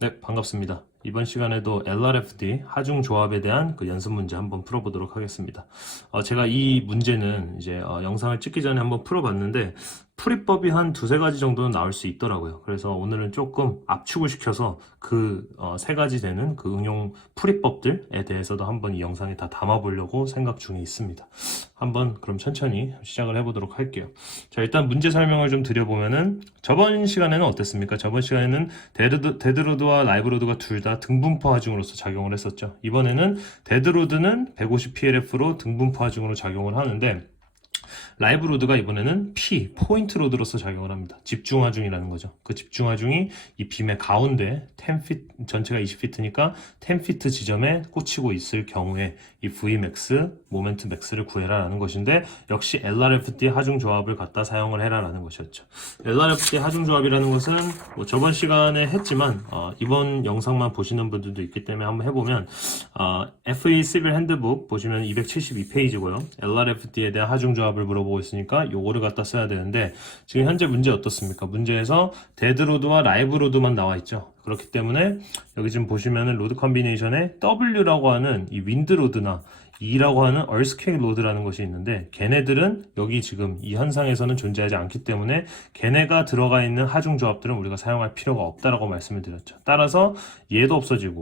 네, 반갑습니다. 이번 시간에도 LRFD 하중 조합에 대한 그 연습 문제 한번 풀어보도록 하겠습니다. 제가 이 문제는 이제 영상을 찍기 전에 한번 풀어봤는데 풀이법이 한 두세 가지 정도는 나올 수 있더라고요. 그래서 오늘은 조금 압축을 시켜서 그 세 가지 되는 그 응용 풀이법들에 대해서도 한번 이 영상에 다 담아보려고 생각 중에 있습니다. 한번 그럼 천천히 시작을 해보도록 할게요. 자, 일단 문제 설명을 좀 드려보면은 저번 시간에는 어땠습니까? 저번 시간에는 데드로드와 라이브로드가 둘 다 등분포 하중으로서 작용을 했었죠. 이번에는 데드로드는 150PLF로 등분포 하중으로 작용을 하는데 라이브 로드가 이번에는 포인트 로드로서 작용을 합니다. 집중 하중이라는 거죠. 그 집중 하중이 이 빔의 가운데 10피트, 전체가 20피트니까 10피트 지점에 꽂히고 있을 경우에 이 Vmax, 모멘트 맥스를 구해라 라는 것인데 역시 LRFD 하중 조합을 갖다 사용을 해라 라는 것이었죠. LRFD 하중 조합이라는 것은 뭐 저번 시간에 했지만 이번 영상만 보시는 분들도 있기 때문에 한번 해보면 FE 시빌 핸드북 보시면 272페이지고요. LRFD에 대한 하중 조합을 물어보고 있으니까 요거를 갖다 써야 되는데 지금 현재 문제 어떻습니까? 문제에서 데드로드와 라이브로드만 나와 있죠. 그렇기 때문에 여기 지금 보시면은 로드 컨비네이션에 W라고 하는 이 윈드로드나 E라고 하는 얼스케일 로드라는 것이 있는데 걔네들은 여기 지금 이 현상에서는 존재하지 않기 때문에 걔네가 들어가 있는 하중 조합들은 우리가 사용할 필요가 없다라고 말씀을 드렸죠. 따라서 얘도 없어지기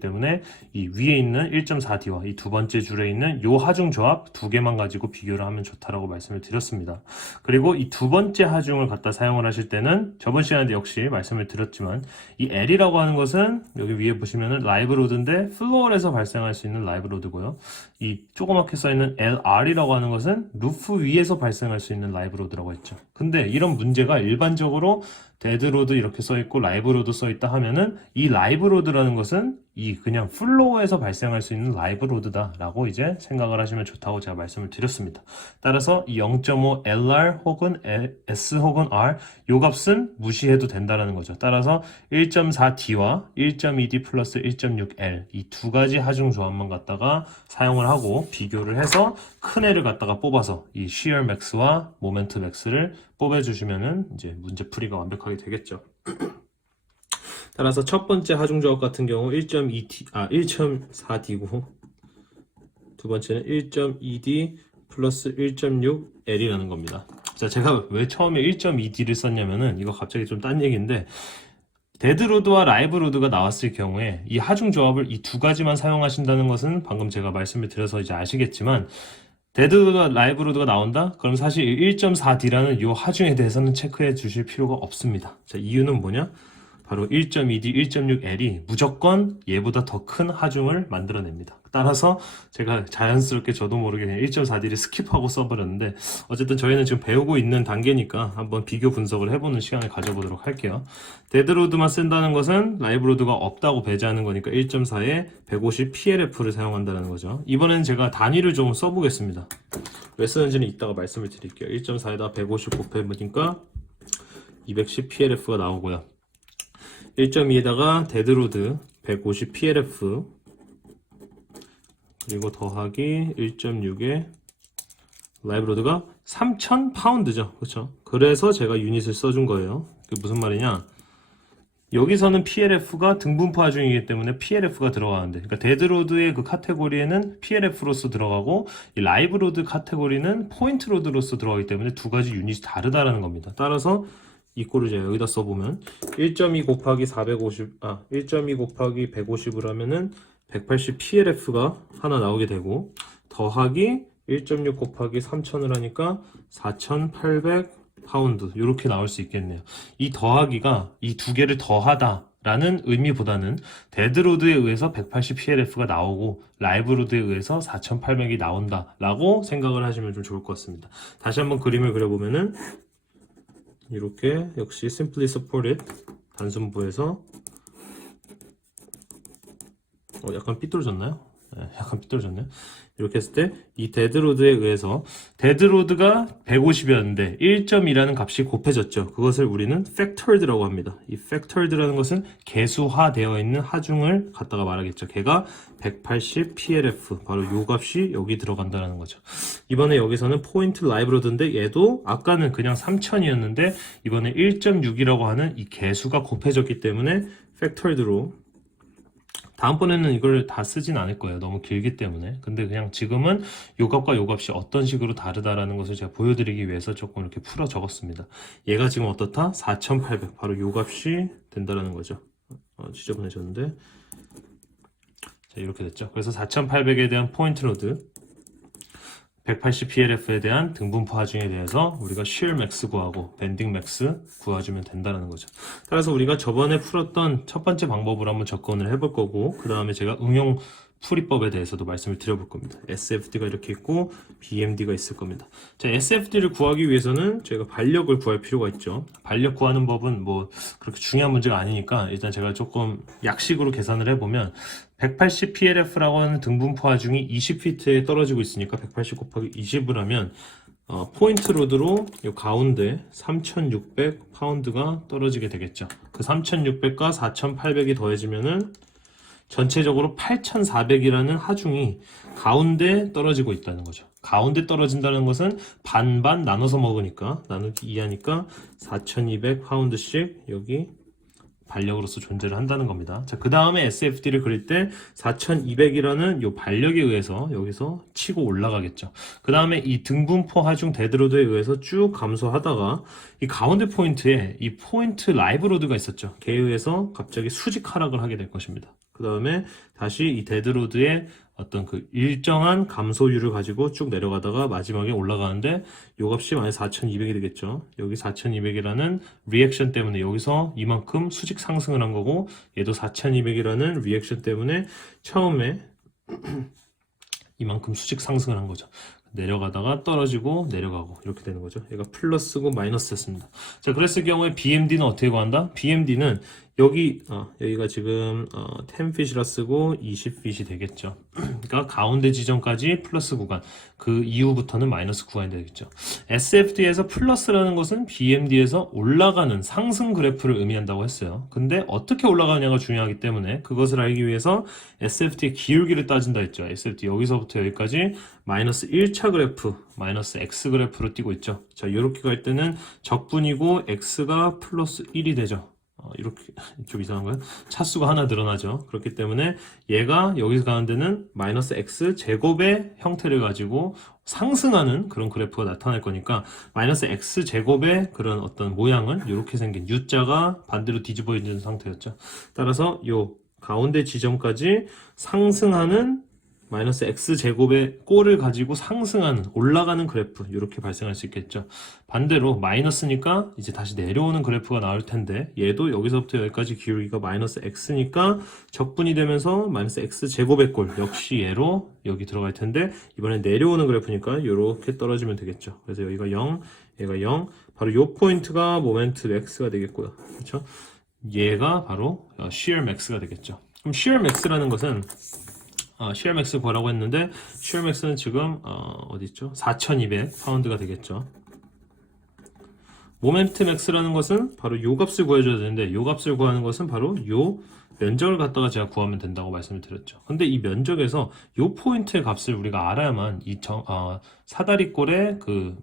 때문에 이 위에 있는 1.4D와 이 두 번째 줄에 있는 요 하중 조합 두 개만 가지고 비교를 하면 좋다라고 말씀을 드렸습니다. 그리고 이 두 번째 하중을 갖다 사용을 하실 때는 저번 시간에도 역시 말씀을 드렸지만 이 L이라고 하는 것은 여기 위에 보시면은 라이브 로드인데 플로어에서 발생할 수 있는 라이브 로드고요. 이 조그맣게 써있는 LR이라고 하는 것은 루프 위에서 발생할 수 있는 라이브 로드라고 했죠. 근데 이런 문제가 일반적으로 데드로드 이렇게 써있고 라이브로드 써있다 하면은 이 라이브로드라는 것은 이 그냥 플로어에서 발생할 수 있는 라이브로드다 라고 이제 생각을 하시면 좋다고 제가 말씀을 드렸습니다. 따라서 이 0.5 LR 혹은 S 혹은 R 요 값은 무시해도 된다라는 거죠. 따라서 1.4D와 1.2D 플러스 1.6L 이 두 가지 하중 조합만 갖다가 사용을 하고 비교를 해서 큰 애를 갖다가 뽑아서 이 shear max와 모멘트 max를 뽑아주시면은 이제 문제 풀이가 완벽하게 되겠죠. 따라서 첫 번째 하중 조합 같은 경우 1.4D고 두 번째는 1.2D 플러스 1.6L이라는 겁니다. 자, 제가 왜 처음에 1.2D를 썼냐면은 이거 갑자기 좀 딴 얘기인데 데드로드와 라이브로드가 나왔을 경우에 이 하중 조합을 이 두 가지만 사용하신다는 것은 방금 제가 말씀을 드려서 이제 아시겠지만 데드로드와 라이브로드가 나온다? 그럼 사실 1.4D라는 이 하중에 대해서는 체크해 주실 필요가 없습니다. 자, 이유는 뭐냐? 바로 1.2D, 1.6L이 무조건 얘보다 더 큰 하중을 만들어냅니다. 따라서 제가 자연스럽게 저도 모르게 1.4D를 스킵하고 써버렸는데 어쨌든 저희는 지금 배우고 있는 단계니까 한번 비교 분석을 해보는 시간을 가져보도록 할게요. 데드로드만 쓴다는 것은 라이브로드가 없다고 배제하는 거니까 1.4에 150 PLF를 사용한다는 거죠. 이번엔 제가 단위를 좀 써보겠습니다. 왜 쓰는지는 이따가 말씀을 드릴게요. 1.4에다 150 곱해보니까 210 PLF가 나오고요. 1.2에다가 데드로드 150 PLF 그리고 더하기 1.6에 라이브로드가 3000 파운드죠. 그렇죠? 그래서 제가 유닛을 써준 거예요. 그게 무슨 말이냐? 여기서는 PLF가 등분포 하중이기 때문에 PLF가 들어가는데, 그러니까 데드로드의 그 카테고리에는 PLF로서 들어가고 이 라이브로드 카테고리는 포인트 로드로서 들어가기 때문에 두 가지 유닛이 다르다라는 겁니다. 따라서 이 꼴을 제가 여기다 써보면 1.2 곱하기 1.2 곱하기 150을 하면은 180 PLF가 하나 나오게 되고 더하기 1.6 곱하기 3000을 하니까 4800 파운드 이렇게 나올 수 있겠네요. 이 더하기가 이 두 개를 더하다 라는 의미보다는 데드로드에 의해서 180 PLF가 나오고 라이브로드에 의해서 4800이 나온다 라고 생각을 하시면 좀 좋을 것 같습니다. 다시 한번 그림을 그려보면은 이렇게 역시 simply supported 단순부에서 약간 삐뚤어졌나요? 약간 삐뚤어졌네. 이렇게 했을 때 이 데드로드에 의해서 데드로드가 150이었는데 1.2라는 값이 곱해졌죠. 그것을 우리는 factored라고 합니다. 이 factored라는 것은 계수화되어 있는 하중을 갖다가 말하겠죠. 걔가 180 PLF, 바로 요 값이 여기 들어간다는 거죠. 이번에 여기서는 포인트 라이브 로드인데 얘도 아까는 그냥 3000이었는데 이번에 1.6이라고 하는 이 계수가 곱해졌기 때문에 factored로, 다음번에는 이걸 다 쓰진 않을 거예요. 너무 길기 때문에. 근데 그냥 지금은 요 값과 요 값이 어떤 식으로 다르다라는 것을 제가 보여드리기 위해서 조금 이렇게 풀어 적었습니다. 얘가 지금 어떻다? 4800. 바로 요 값이 된다라는 거죠. 지저분해졌는데. 자, 이렇게 됐죠. 그래서 4800에 대한 포인트 로드, 180 PLF에 대한 등분포 하중에 대해서 우리가 shear max 구하고 bending max 구해주면 된다는 거죠. 따라서 우리가 저번에 풀었던 첫 번째 방법으로 한번 접근을 해볼 거고, 그 다음에 제가 응용 풀이법에 대해서도 말씀을 드려볼 겁니다. SFD가 이렇게 있고 BMD가 있을 겁니다. 자, SFD를 구하기 위해서는 저희가 반력을 구할 필요가 있죠. 반력 구하는 법은 뭐 그렇게 중요한 문제가 아니니까 일단 제가 조금 약식으로 계산을 해보면 180 PLF라고 하는 등분포 하중이 20피트에 떨어지고 있으니까 180 곱하기 20을 하면 포인트 로드로 이 가운데 3600 파운드가 떨어지게 되겠죠. 그 3600과 4800이 더해지면은 전체적으로 8400이라는 하중이 가운데 떨어지고 있다는 거죠. 가운데 떨어진다는 것은 반반 나눠서 먹으니까, 나누기 2하니까 4200 파운드씩 여기 반력으로서 존재를 한다는 겁니다. 자, 그 다음에 SFD를 그릴 때 4200이라는 요 반력에 의해서 여기서 치고 올라가겠죠. 그 다음에 이 등분포 하중 데드로드에 의해서 쭉 감소하다가 이 가운데 포인트에 이 포인트 라이브 로드가 있었죠. 걔에 의해서 갑자기 수직 하락을 하게 될 것입니다. 그 다음에 다시 이 데드로드의 어떤 그 일정한 감소율을 가지고 쭉 내려가다가 마지막에 올라가는데 요 값이 만약 4200이 되겠죠. 여기 4200이라는 리액션 때문에 여기서 이만큼 수직 상승을 한 거고, 얘도 4200이라는 리액션 때문에 처음에 이만큼 수직 상승을 한 거죠. 내려가다가 떨어지고 내려가고 이렇게 되는 거죠. 얘가 플러스고 마이너스였습니다. 자, 그랬을 경우에 BMD는 어떻게 구한다? BMD는 여기가 지금 10핏이라 쓰고 20핏이 되겠죠. 그러니까 가운데 지점까지 플러스 구간, 그 이후부터는 마이너스 구간이 되겠죠. SFD에서 플러스라는 것은 BMD에서 올라가는 상승 그래프를 의미한다고 했어요. 근데 어떻게 올라가냐가 중요하기 때문에 그것을 알기 위해서 SFD의 기울기를 따진다 했죠. SFD 여기서부터 여기까지 마이너스 1차 그래프, 마이너스 X 그래프로 띄고 있죠. 자, 이렇게 갈 때는 적분이고 X가 플러스 1이 되죠. 이렇게 좀 이상한가요? 차수가 하나 늘어나죠. 그렇기 때문에 얘가 여기서 가는 데는 마이너스 x 제곱의 형태를 가지고 상승하는 그런 그래프가 나타날 거니까 마이너스 x 제곱의 그런 어떤 모양은 이렇게 생긴 U자가 반대로 뒤집어 있는 상태였죠. 따라서 요 가운데 지점까지 상승하는 마이너스 x제곱의 꼴을 가지고 상승하는, 올라가는 그래프, 이렇게 발생할 수 있겠죠. 반대로 마이너스니까 이제 다시 내려오는 그래프가 나올 텐데, 얘도 여기서부터 여기까지 기울기가 마이너스 x니까 적분이 되면서 마이너스 x제곱의 꼴 역시 얘로 여기 들어갈 텐데, 이번엔 내려오는 그래프니까 이렇게 떨어지면 되겠죠. 그래서 여기가 0, 얘가 0, 바로 요 포인트가 모멘트 max가 되겠고요. 그렇죠? 얘가 바로 shear max가 되겠죠. 그럼 shear max라는 것은 shear max 구하라고 했는데, shear max는 지금 어디 있죠? 4200 파운드가 되겠죠. 모멘트 max라는 것은 바로 요 값을 구해줘야 되는데, 요 값을 구하는 것은 바로 요 면적을 갖다가 제가 구하면 된다고 말씀을 드렸죠. 근데 이 면적에서 요 포인트의 값을 우리가 알아야만 이 사다리꼴의 그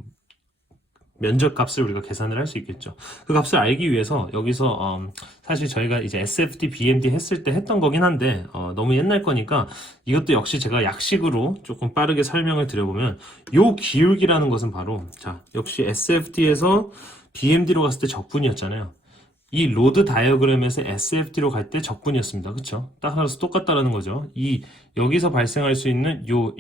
면적 값을 우리가 계산을 할 수 있겠죠. 그 값을 알기 위해서 여기서 사실 저희가 이제 SFD, BMD 했을 때 했던 거긴 한데 너무 옛날 거니까 이것도 역시 제가 약식으로 조금 빠르게 설명을 드려보면, 요 기울기라는 것은 바로, 자, 역시 SFD에서 BMD로 갔을 때 적분이었잖아요. 이 로드 다이어그램에서 SFD로 갈 때 적분이었습니다. 그쵸? 따라서 똑같다라는 거죠. 여기서 발생할 수 있는 이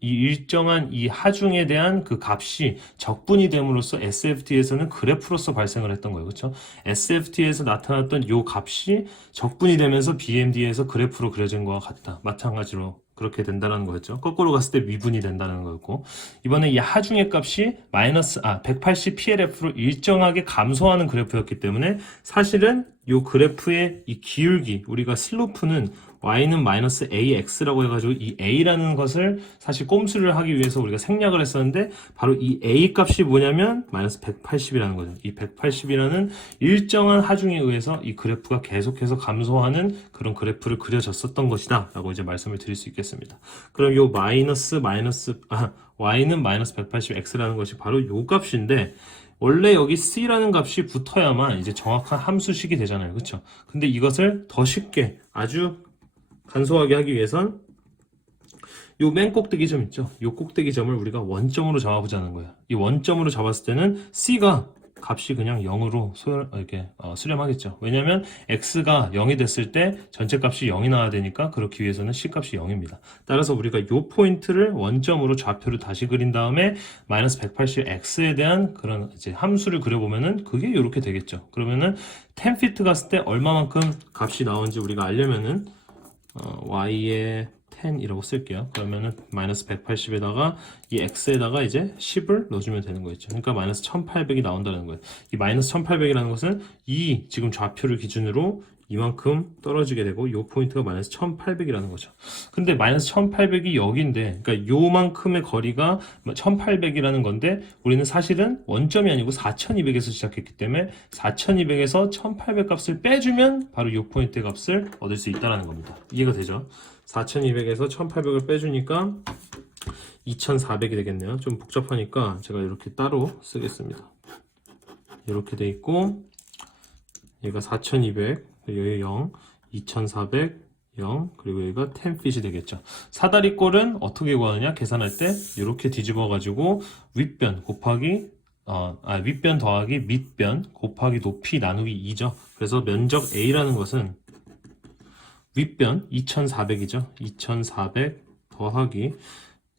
일정한 이 하중에 대한 그 값이 적분이 됨으로써 SFD에서는 그래프로서 발생을 했던 거예요. 그쵸? SFD에서 나타났던 요 값이 적분이 되면서 BMD에서 그래프로 그려진 거와 같다. 마찬가지로 그렇게 된다는 거였죠. 거꾸로 갔을 때 미분이 된다는 거였고, 이번에 이 하중의 값이 180 PLF로 일정하게 감소하는 그래프였기 때문에 사실은 이 그래프의 이 기울기, 우리가 슬로프는 y는 마이너스 ax라고 해가지고 이 a라는 것을 사실 꼼수를 하기 위해서 우리가 생략을 했었는데 바로 이 a 값이 뭐냐면 마이너스 180이라는 거죠. 이 180이라는 일정한 하중에 의해서 이 그래프가 계속해서 감소하는 그런 그래프를 그려졌었던 것이다 라고 이제 말씀을 드릴 수 있겠습니다. 그럼 요 y는 마이너스 180x라는 것이 바로 요 값인데 원래 여기 c라는 값이 붙어야만 이제 정확한 함수식이 되잖아요. 그렇죠? 근데 이것을 더 쉽게 아주 간소하게 하기 위해선 요 맨 꼭대기 점 있죠? 요 꼭대기 점을 우리가 원점으로 잡아보자는 거예요. 이 원점으로 잡았을 때는 c가 값이 그냥 0으로 수렴하겠죠. 왜냐면 x가 0이 됐을 때 전체 값이 0이 나와야 되니까 그렇기 위해서는 c 값이 0입니다. 따라서 우리가 이 포인트를 원점으로 좌표를 다시 그린 다음에 마이너스 180x에 대한 그런 이제 함수를 그려보면은 그게 이렇게 되겠죠. 그러면은 10피트 갔을 때 얼마만큼 값이 나오는지 우리가 알려면은 y의 10이라고 쓸게요. 그러면은 마이너스 180에다가 이 x에다가 이제 10을 넣어주면 되는 거겠죠. 그러니까 마이너스 1800이 나온다는 거예요. 이 마이너스 1800이라는 것은 이 지금 좌표를 기준으로 이만큼 떨어지게 되고 이 포인트가 마이너스 1800이라는 거죠. 근데 마이너스 1800이 여기인데 그러니까 요만큼의 거리가 1800이라는 건데 우리는 사실은 원점이 아니고 4200에서 시작했기 때문에 4200에서 1800 값을 빼주면 바로 이 포인트의 값을 얻을 수 있다는 겁니다. 이해가 되죠? 4200에서 1800을 빼주니까 2400이 되겠네요. 좀 복잡하니까 제가 이렇게 따로 쓰겠습니다. 이렇게 돼 있고 얘가 4200, 여기 0, 2400, 0, 그리고 여기가 10핏이 되겠죠. 사다리꼴은 어떻게 구하느냐? 계산할 때 이렇게 뒤집어 가지고 윗변 곱하기 윗변 더하기 밑변 곱하기 높이 나누기 2죠. 그래서 면적 A라는 것은 윗변 2400이죠. 2400 더하기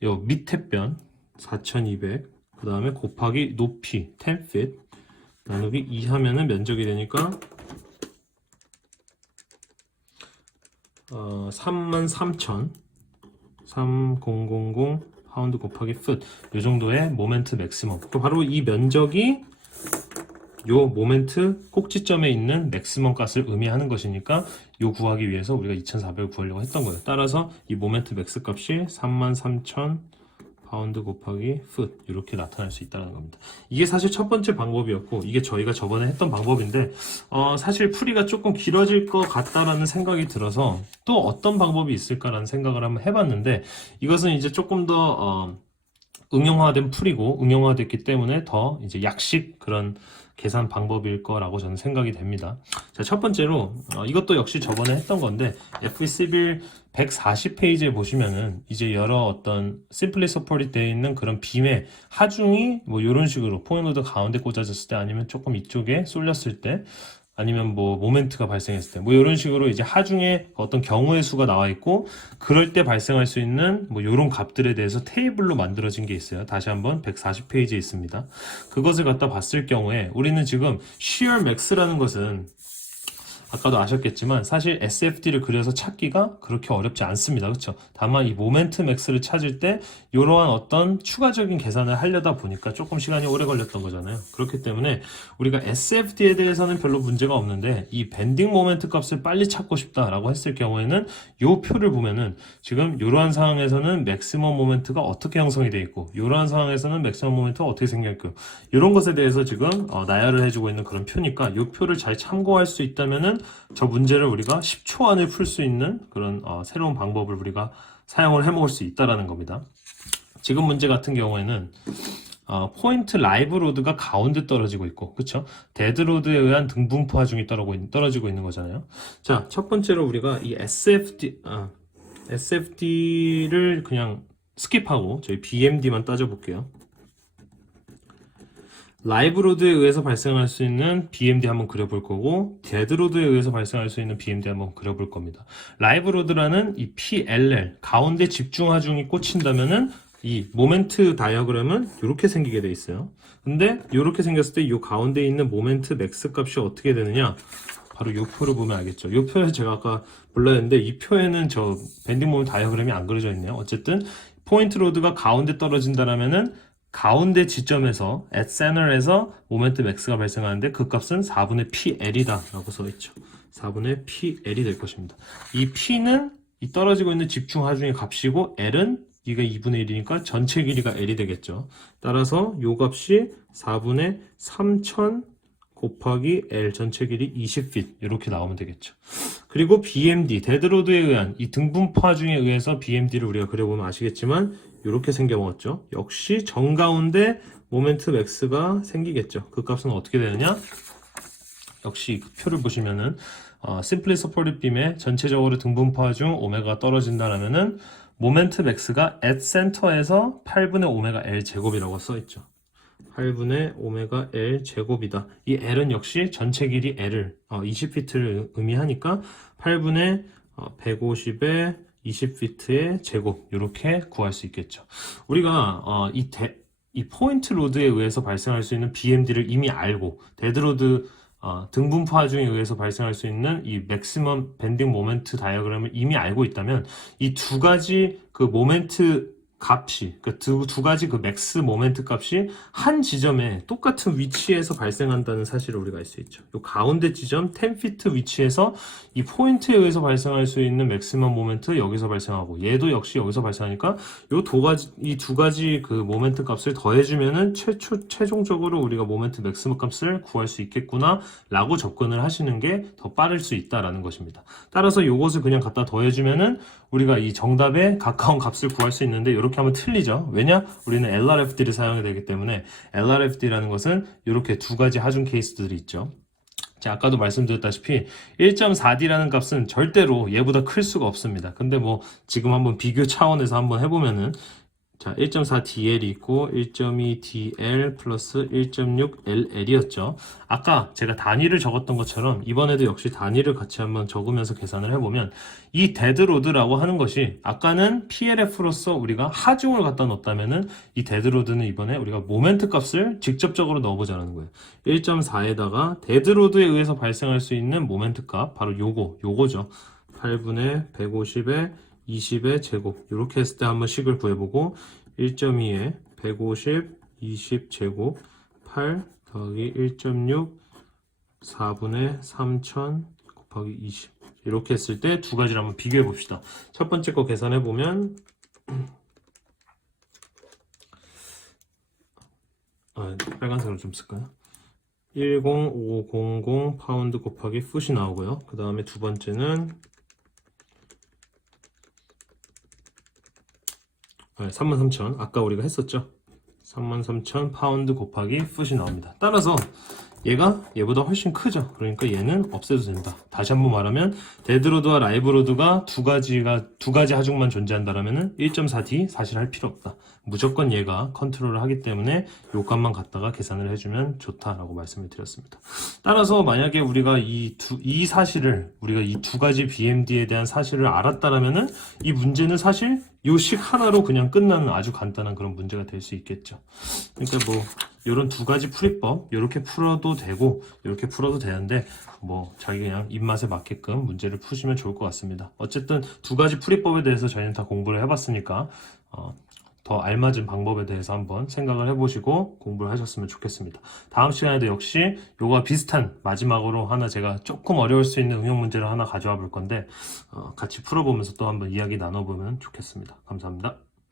요 밑에 변 4200 그 다음에 곱하기 높이 10feet 나누기 2 하면은 면적이 되니까 33,000 파운드 곱하기 foot 요 정도의 모멘트 맥시멈. 바로 이 면적이 요 모멘트 꼭지점에 있는 맥시멈 값을 의미하는 것이니까 요 구하기 위해서 우리가 2400을 구하려고 했던 거예요. 따라서 이 모멘트 맥스 값이 33,000 파운드 곱하기 foot 이렇게 나타날 수 있다는 겁니다. 이게 사실 첫 번째 방법이었고 이게 저희가 저번에 했던 방법인데 사실 풀이가 조금 길어질 것 같다라는 생각이 들어서 또 어떤 방법이 있을까라는 생각을 한번 해봤는데 이것은 이제 조금 더 응용화된 풀이고 응용화됐기 때문에 더 이제 약식 그런 계산 방법일 거라고 저는 생각이 됩니다. 자, 첫 번째로 이것도 역시 저번에 했던 건데 FE11 140페이지에 보시면은 이제 여러 어떤 simply supported 되어 있는 그런 빔의 하중이 뭐 이런 식으로 포인트 가운데 꽂아졌을 때 아니면 조금 이쪽에 쏠렸을 때 아니면 뭐 모멘트가 발생했을 때 뭐 이런 식으로 이제 하중에 어떤 경우의 수가 나와 있고 그럴 때 발생할 수 있는 뭐 이런 값들에 대해서 테이블로 만들어진 게 있어요. 다시 한번 140페이지에 있습니다. 그것을 갖다 봤을 경우에 우리는 지금 shear max라는 것은 아까도 아셨겠지만 사실 SFD를 그려서 찾기가 그렇게 어렵지 않습니다. 그렇죠? 다만 이 모멘트 맥스를 찾을 때 이러한 어떤 추가적인 계산을 하려다 보니까 조금 시간이 오래 걸렸던 거잖아요. 그렇기 때문에 우리가 SFD에 대해서는 별로 문제가 없는데 이 밴딩 모멘트 값을 빨리 찾고 싶다라고 했을 경우에는 이 표를 보면은 지금 이러한 상황에서는 맥시멈 모멘트가 어떻게 형성이 되어 있고 이러한 상황에서는 맥시멈 모멘트가 어떻게 생겼고 이런 것에 대해서 지금 나열을 해주고 있는 그런 표니까 이 표를 잘 참고할 수 있다면은 저 문제를 우리가 10초 안에 풀 수 있는 그런 새로운 방법을 우리가 사용을 해먹을 수 있다라는 겁니다. 지금 문제 같은 경우에는 포인트 라이브 로드가 가운데 떨어지고 있고, 그쵸? 데드 로드에 의한 등분포 하중이 떨어지고 있는 거잖아요. 자, 첫 번째로 우리가 이 SFD를 그냥 스킵하고 저희 BMD만 따져볼게요. 라이브 로드에 의해서 발생할 수 있는 BMD 한번 그려볼 거고 데드 로드에 의해서 발생할 수 있는 BMD 한번 그려볼 겁니다. 라이브 로드라는 이 PLL 가운데 집중 하중이 꽂힌다면은 이 모멘트 다이어그램은 이렇게 생기게 돼 있어요. 근데 이렇게 생겼을 때 이 가운데 있는 모멘트 맥스 값이 어떻게 되느냐? 바로 이 표를 보면 알겠죠. 이 표에서 제가 아까 불렀는데 이 표에는 저 밴딩 모멘트 다이어그램이 안 그려져 있네요. 어쨌든 포인트 로드가 가운데 떨어진다라면은 가운데 지점에서 at center에서 모멘트 맥스가 발생하는데 그 값은 4분의 PL이다 라고 써있죠. 4분의 PL이 될 것입니다. 이 P는 이 떨어지고 있는 집중 하중의 값이고 L은 이가 2분의 1이니까 전체 길이가 L이 되겠죠. 따라서 요 값이 4분의 3000 곱하기 L 전체 길이 20ft 이렇게 나오면 되겠죠. 그리고 BMD, 데드로드에 의한 이 등분파 하중에 의해서 BMD를 우리가 그려보면 아시겠지만 이렇게 생겨먹었죠. 역시 정가운데 모멘트 맥스가 생기겠죠. 그 값은 어떻게 되느냐? 역시 그 표를 보시면은 심플리 서포트 빔의 전체적으로 등분파 하중 오메가 떨어진다라면은 모멘트 맥스가 at 센터에서 8분의 오메가 L 제곱이라고 써있죠. 8분의 오메가 L 제곱이다. 이 L은 역시 전체 길이 L을 20피트를 의미하니까 8분의 150의 20피트의 제곱 이렇게 구할 수 있겠죠. 우리가 이 포인트 로드에 의해서 발생할 수 있는 BMD를 이미 알고 데드로드 등분파 하중에 의해서 발생할 수 있는 이 맥시멈 밴딩 모멘트 다이어그램을 이미 알고 있다면 이 두 가지 그 모멘트 값이 그 두 가지 그 맥스 모멘트 값이 한 지점에 똑같은 위치에서 발생한다는 사실을 우리가 알 수 있죠. 이 가운데 지점 10피트 위치에서 이 포인트에 의해서 발생할 수 있는 맥시멈 모멘트 여기서 발생하고 얘도 역시 여기서 발생하니까 이 두 가지 그 모멘트 값을 더해주면은 최종적으로 우리가 모멘트 맥시멈 값을 구할 수 있겠구나라고 접근을 하시는 게 더 빠를 수 있다라는 것입니다. 따라서 이것을 그냥 갖다 더해주면은 우리가 이 정답에 가까운 값을 구할 수 있는데 이렇게 하면 틀리죠. 왜냐? 우리는 LRFD를 사용해야 되기 때문에 LRFD라는 것은 이렇게 두 가지 하중 케이스들이 있죠. 자, 아까도 말씀드렸다시피 1.4D라는 값은 절대로 얘보다 클 수가 없습니다. 근데 뭐 지금 한번 비교 차원에서 한번 해보면은 자, 1.4DL이 있고 1.2DL 플러스 1.6LL이었죠. 아까 제가 단위를 적었던 것처럼 이번에도 역시 단위를 같이 한번 적으면서 계산을 해보면 이 데드로드라고 하는 것이 아까는 PLF로서 우리가 하중을 갖다 넣었다면은 이 데드로드는 이번에 우리가 모멘트 값을 직접적으로 넣어보자는 거예요. 1.4에다가 데드로드에 의해서 발생할 수 있는 모멘트 값 바로 요거죠. 8분의 150의 20의 제곱 이렇게 했을 때 한번 식을 구해보고 1.2에 150, 20 제곱 8 더하기 1.6 4분의 3000 곱하기 20 이렇게 했을 때 두 가지를 한번 비교해 봅시다. 첫 번째 거 계산해 보면 빨간색으로 좀 쓸까요? 10500 파운드 곱하기 풋이 나오고요. 그 다음에 두 번째는 33,000 아까 우리가 했었죠. 33,000 파운드 곱하기 풋이 나옵니다. 따라서 얘가 얘보다 훨씬 크죠. 그러니까 얘는 없애도 된다. 다시 한번 말하면 데드로드와 라이브로드가 두 가지 하중만 존재한다라면은 1.4D 사실 할 필요 없다. 무조건 얘가 컨트롤을 하기 때문에 요 값만 갖다가 계산을 해주면 좋다라고 말씀을 드렸습니다. 따라서 만약에 우리가 이 사실을 우리가 이 두 가지 BMD에 대한 사실을 알았다라면은 이 문제는 사실 요 식 하나로 그냥 끝나는 아주 간단한 그런 문제가 될 수 있겠죠. 그러니까 뭐 이런 두 가지 풀이법 이렇게 풀어도 되고 이렇게 풀어도 되는데 뭐 자기 그냥 입맛에 맞게끔 문제를 푸시면 좋을 것 같습니다. 어쨌든 두 가지 풀이법에 대해서 저희는 다 공부를 해봤으니까 더 알맞은 방법에 대해서 한번 생각을 해보시고 공부를 하셨으면 좋겠습니다. 다음 시간에도 역시 요거와 비슷한 마지막으로 하나 제가 조금 어려울 수 있는 응용 문제를 하나 가져와 볼 건데 같이 풀어보면서 또 한번 이야기 나눠보면 좋겠습니다. 감사합니다.